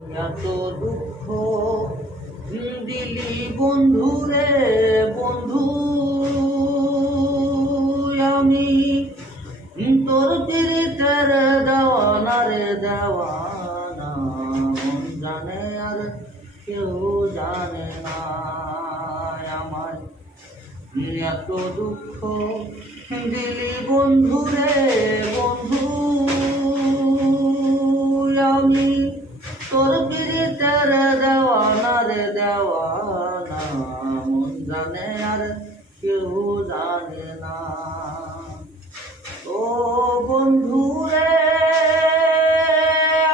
এত দুঃখ দিলি বন্ধু রে বন্ধু, আমি তোর পিরিতের দেওয়ানা রে দেওয়ানা, মন জানে আর কেউ জানে না আমায়। এত দুঃখ দিলি বন্ধু রে বন্ধু, আমি তোর পিরিতের দেওয়ানা রে দেওয়ানা, মন জানে আর কেউ জানে না। ও বন্ধু রে,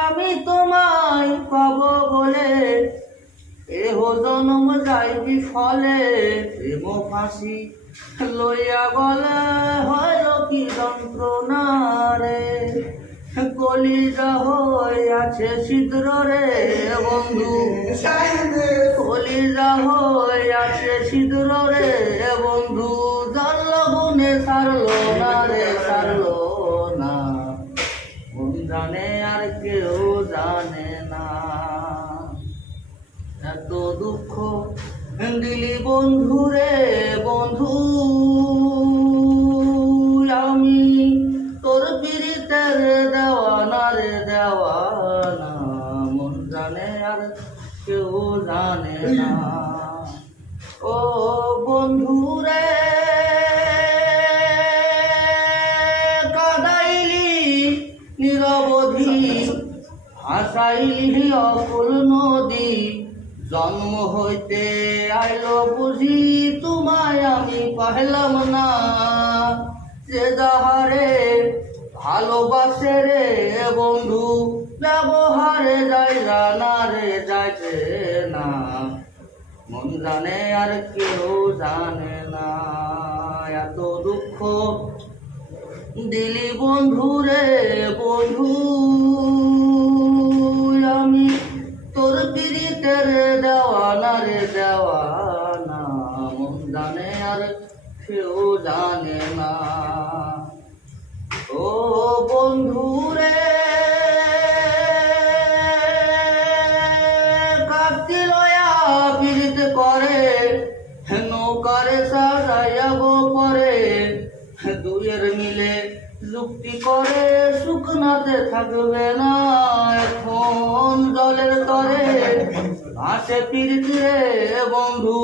আমি তোমায় পাব বলে এহ জনম যাইবি ফলে, প্রেম ফাঁসি লইয়া গলে হইল কি যন্ত্রণা রে, কলিজা হইয়াছে ছিদ্র রে বন্ধু, কলিজা হইয়াছে ছিদ্র রে বন্ধু, জল গুনে সারলো না রে সারলো না, মন জানে আর কেউ জানে না। এত দুঃখ দিলি বন্ধু রে বন্ধু, আমি তোর পিরিতের দেওয়ানা রে দেওয়ানা, মন জানে আর কেউ জানে না। ও বন্ধু রে, কাদাইলি নিরবধি, হাসাইলি অকুল নদী, জন্ম হইতে আইলো বুঝি তোমায় আমি পাইলাম না, যে যাহারে ভালোবাসে রে বন্ধু, ব্যবহারে যায় জানা রে যাইছে না, মন জানে আর কেউ জানে না। এত দুঃখ দিলি বন্ধু রে বন্ধু, আমি তোর পিরিতের দেওয়ানা রে দেওয়ানা, মন জানে আর কেউ জানে না। ও বন্ধু রে, কাটি লয়া পিরিত করে, নৌকারে সাজাইয়া গো পরে, দুয়ের মিলে যুক্তি করে শুকনাতে থাকবে না, এখন জলের তরে আসে পিরিত রে বন্ধু,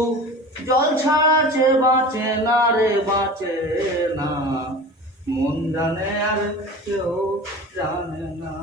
জল ছাড়াছে বাঁচে না রে বাঁচে না, মন জানে আর কেউ জানে না।